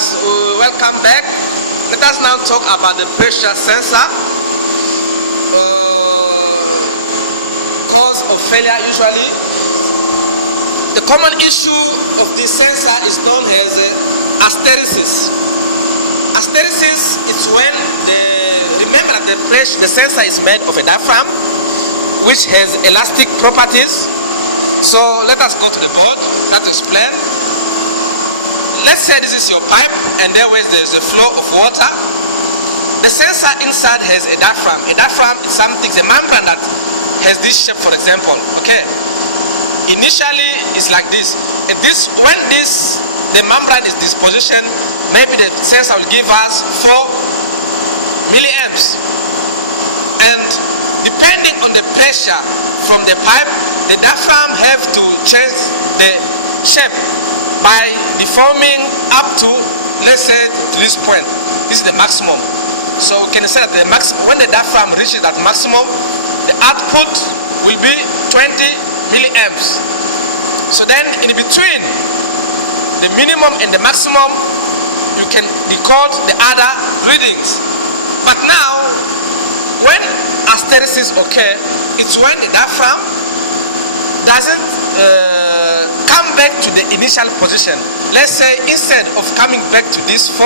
Yes, welcome back. Let us now talk about the pressure sensor. Cause of failure usually. The common issue of this sensor is known as hysteresis. Hysteresis is when remember that the sensor is made of a diaphragm which has elastic properties. So let us go to the board. Let's explain. Let's say this is your pipe and there is a flow of water. The sensor inside has a diaphragm. A diaphragm is something, a membrane that has this shape, for example. Okay. Initially it's like this. And when the membrane is this position, maybe the sensor will give us 4 milliamps. And depending on the pressure from the pipe, the diaphragm have to change the shape by deforming up to, let's say, to this point. This is the maximum. So we can say that the maximum, when the diaphragm reaches that maximum, the output will be 20 milliamps. So then in between the minimum and the maximum, you can record the other readings. But now, when hysteresis occurs, it's when the diaphragm doesn't come back to the initial position. Let's say instead of coming back to this 4,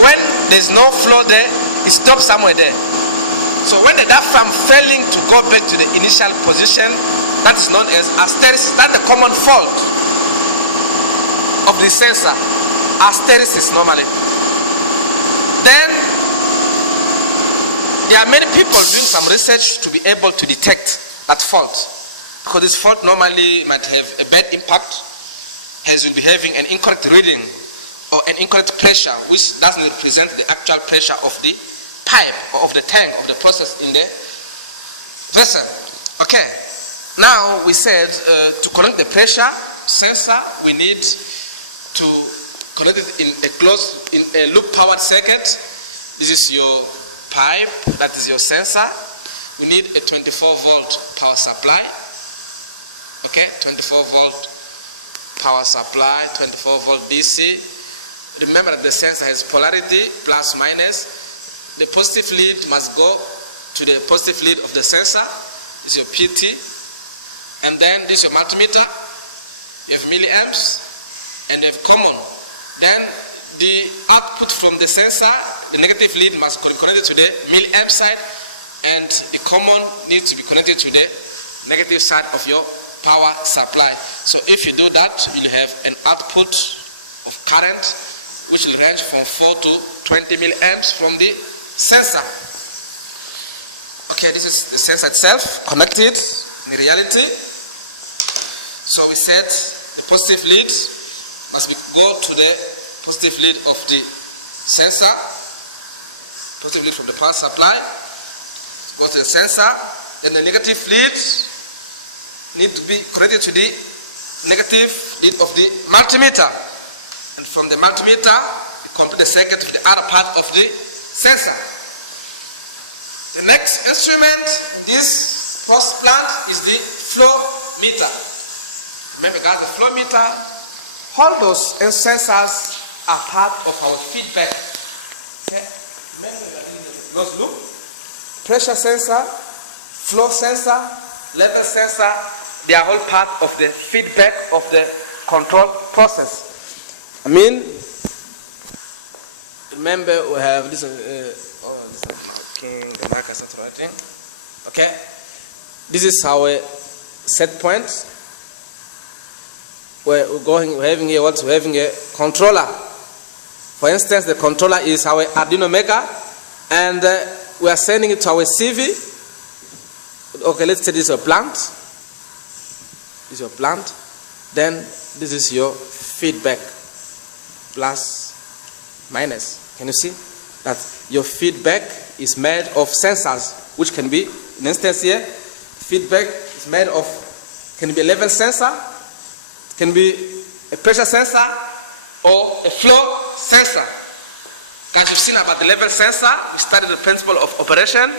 when there's no flow there, it stops somewhere there. So when the diaphragm failing to go back to the initial position, that is known as hysteresis. That's the common fault of the sensor, hysteresis normally. Then there are many people doing some research to be able to detect that fault, because this fault normally might have a bad impact, as you'll be having an incorrect reading or an incorrect pressure which doesn't represent the actual pressure of the pipe or of the tank of the process in the vessel. Okay, now we said to connect the pressure sensor, we need to connect it in a loop powered circuit. This is your pipe, that is your sensor. We need a 24 volt power supply. Okay, 24 volt power supply, 24 volt DC. Remember that the sensor has polarity, plus minus. The positive lead must go to the positive lead of the sensor. This is your PT. And then this is your multimeter. You have milliamps and you have common. Then the output from the sensor, the negative lead must be connected to the milliamp side, and the common needs to be connected to the negative side of your power supply. So if you do that, you'll have an output of current which will range from 4 to 20 milliamps from the sensor. Okay, this is the sensor itself connected in reality. So we said the positive lead must go to the positive lead of the sensor, positive lead from the power supply, go to the sensor, then the negative lead need to be connected to the negative lead of the multimeter, and from the multimeter you complete the circuit to the other part of the sensor. The next instrument in this process plant is the flow meter. Remember guys, the flow meter, all those sensors are part of our feedback. Okay? Remember we are doing the closed loop, pressure sensor, flow sensor, level sensor, they are all part of the feedback of the control process. I mean, remember we have this, okay, the marker is not writing. Okay, this is our set point. We're having a controller. For instance, the controller is our Arduino Mega, and we are sending it to our CV. Okay, let's say this is a plant. This is your plant. Then this is your feedback, plus, minus. Can you see that your feedback is made of sensors, which can be, in instance here, feedback is made of, can be a level sensor, can be a pressure sensor, or a flow sensor. As you've seen about the level sensor, we studied the principle of operation.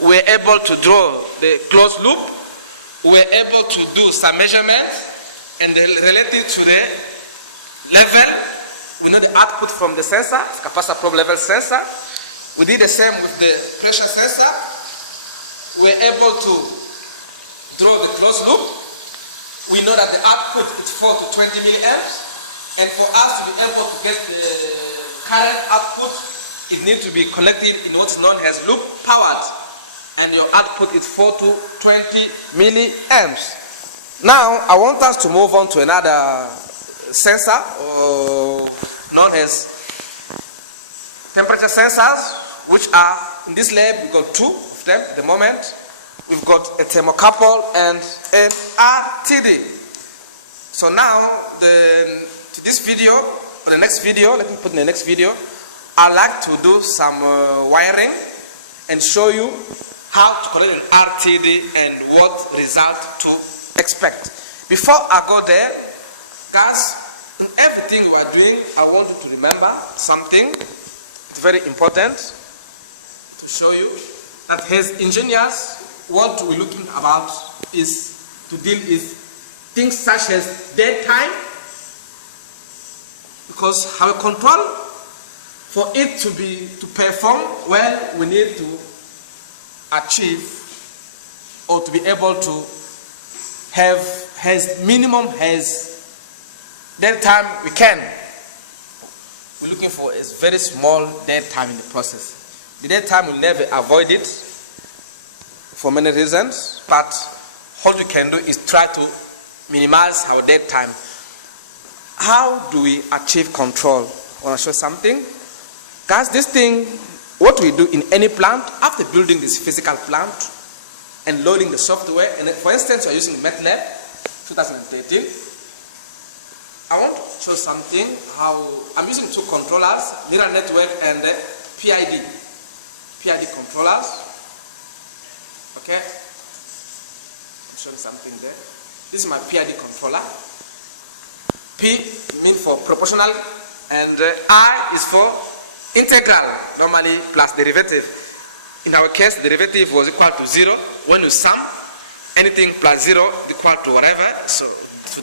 We're able to draw the closed loop. We're able to do some measurements, and related to the level, We know the output from the sensor, it's capacitor probe level sensor. We did the same with the pressure sensor. We're able to draw the closed loop. We know that the output is 4 to 20 milliamps. And for us to be able to get the current output, it needs to be connected in what's known as loop powered. And your output is 4 to 20 milliamps. Now, I want us to move on to another sensor, known as temperature sensors, which are in this lab. We've got 2 of them at the moment. We've got a thermocouple and an RTD. So now, to this video, or the next video, let me put in the next video, I'd like to do some wiring and show you how to connect an RTD and what result to expect. Before I go there, guys, in everything we are doing, I want you to remember something. It's very important to show you that as engineers, what we're looking about is to deal with things such as dead time, because our control, for it to perform well, we need to achieve or to be able to have as minimum as dead time we can. We're looking for a very small dead time in the process. The dead time, we'll never avoid it for many reasons, but all we can do is try to minimize our dead time. How do we achieve control? I want to show something. Guys, this thing, what we do in any plant, after building this physical plant and loading the software, and for instance, we're using MATLAB 2013. I want to show something, how I'm using 2 controllers, neural network and PID controllers. Okay, I'm showing something there. This is my PID controller. P means for proportional, and I is for integral, normally plus derivative. In our case, the derivative was equal to 0. When you sum, anything plus 0 is equal to whatever. So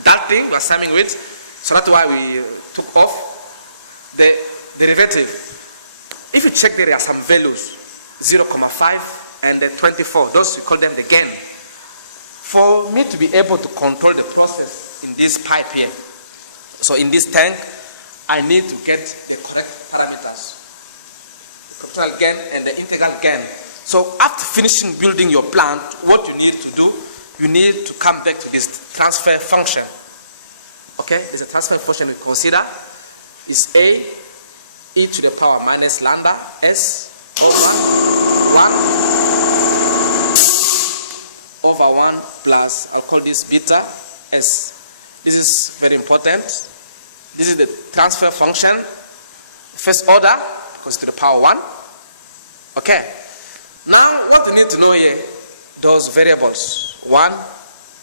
that thing we're summing with. So that's why we took off the derivative. If you check there are some values, 0,5 and then 24. Those we call them the gain. For me to be able to control the process in this pipe here, so in this tank, I need to get the correct parameters. The capital gain and the integral gain. So after finishing building your plant, what you need to do, you need to come back to this transfer function. Okay, there's a transfer function we consider is A e to the power minus lambda s over 1 plus, I'll call this beta s. This is very important. This is the transfer function, first order, because to the power 1. Okay. Now, what we need to know here, those variables, 1,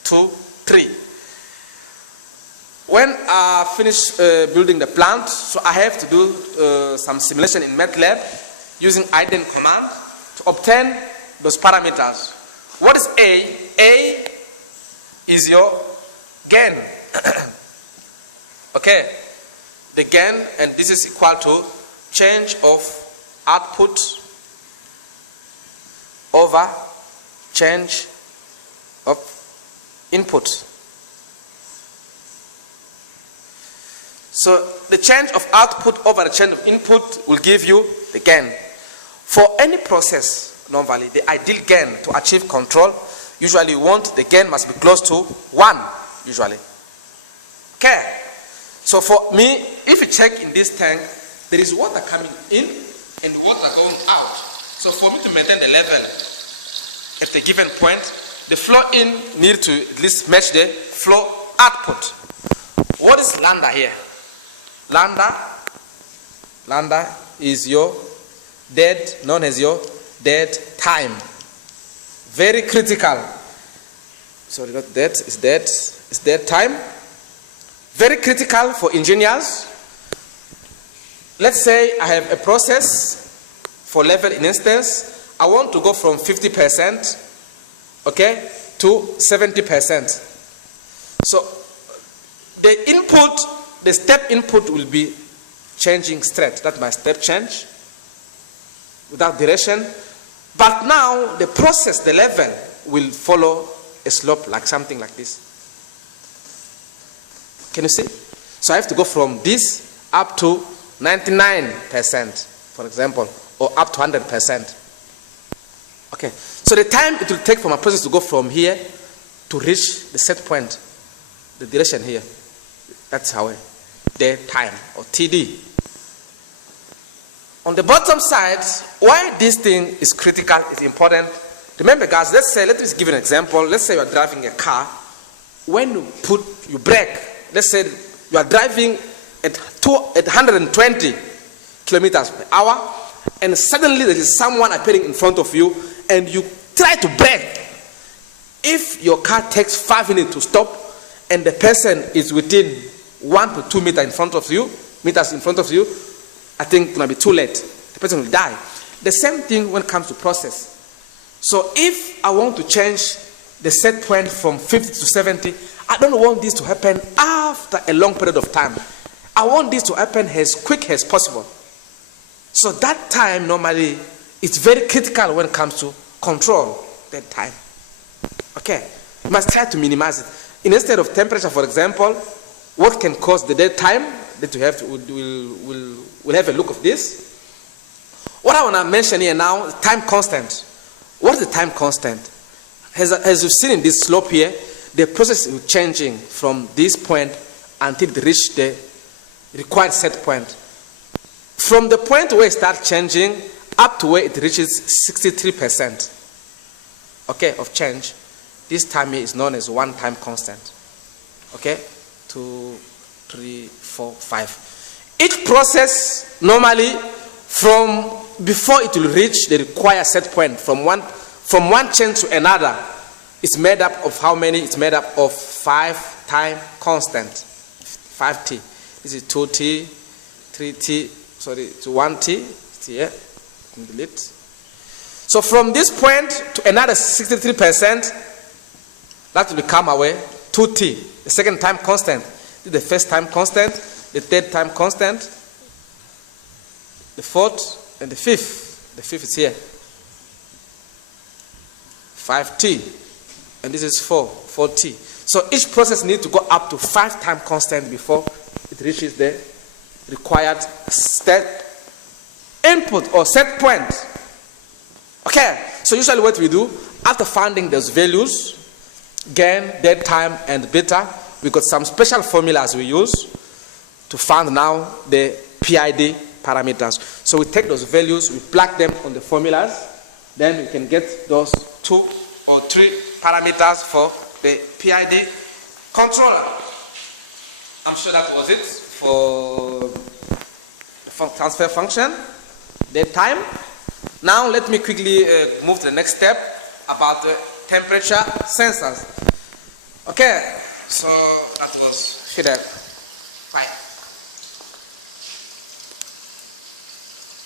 2, 3. When I finish building the plant, so I have to do some simulation in MATLAB using ident command to obtain those parameters. What is A? A is your gain. Okay, the gain, and this is equal to change of output over change of input. So the change of output over the change of input will give you the gain. For any process, normally the ideal gain to achieve control, usually you want the gain must be close to 1, usually. Okay. So for me, if you check in this tank, there is water coming in and water going out. So for me to maintain the level at a given point, the flow in needs to at least match the flow output. What is lambda here? Lambda is your dead, known as your dead time. Very critical. Sorry, not dead, it's dead. It's dead time. Very critical for engineers. Let's say I have a process for level, in instance, I want to go from 50%, okay, to 70%. So the input, the step input will be changing straight. That's my step change without duration. But now the process, the level, will follow a slope like something like this. Can you see? So I have to go from this up to 99%, for example, or up to 100%. Okay, so the time it will take for my process to go from here to reach the set point, the duration here, that's how the time, or TD. On the bottom side, why this thing is critical, is important. Remember guys, let me just give you an example. Let's say you are driving a car. When you brake, let's say you are driving at 120 kilometers per hour, and suddenly there is someone appearing in front of you, and you try to brake. If your car takes 5 minutes to stop, and the person is within 1 to 2 meters in front of you, I think it might be too late. The person will die. The same thing when it comes to process. So if I want to change the set point from 50 to 70, I don't want this to happen after a long period of time. I want this to happen as quick as possible. So that time normally is very critical when it comes to control that time. Okay, you must try to minimize it. Instead of temperature, for example, what can cause the dead time? That we'll have a look of this. What I want to mention here now, time constant. What is the time constant? As you've seen in this slope here, the process is changing from this point until it reaches the required set point. From the point where it starts changing up to where it reaches 63%, okay, of change, this time here is known as one time constant. Okay, 2, 3, 4, 5. Each process normally from before it will reach the required set point from one change to another is made up of how many? It's made up of 5 time constant. 5t. This is 2t, 3t, sorry, it's 1t. It's here. Delete. So from this point to another 63%, that will become away 2t. The second time constant. This is the first time constant, the third time constant, the fourth, and the fifth. The fifth is here. 5t. And this is 4t. So each process needs to go up to 5 time constant before it reaches the required step input or set point. Okay, so usually what we do, after finding those values, gain, dead time, and beta, we got some special formulas we use to find now the PID parameters. So we take those values, we plug them on the formulas, then we can get those 2 or 3 parameters for the PID controller. I'm sure that was it for the transfer function, dead time. Now let me quickly move to the next step about the temperature sensors. Okay, so that was hidden.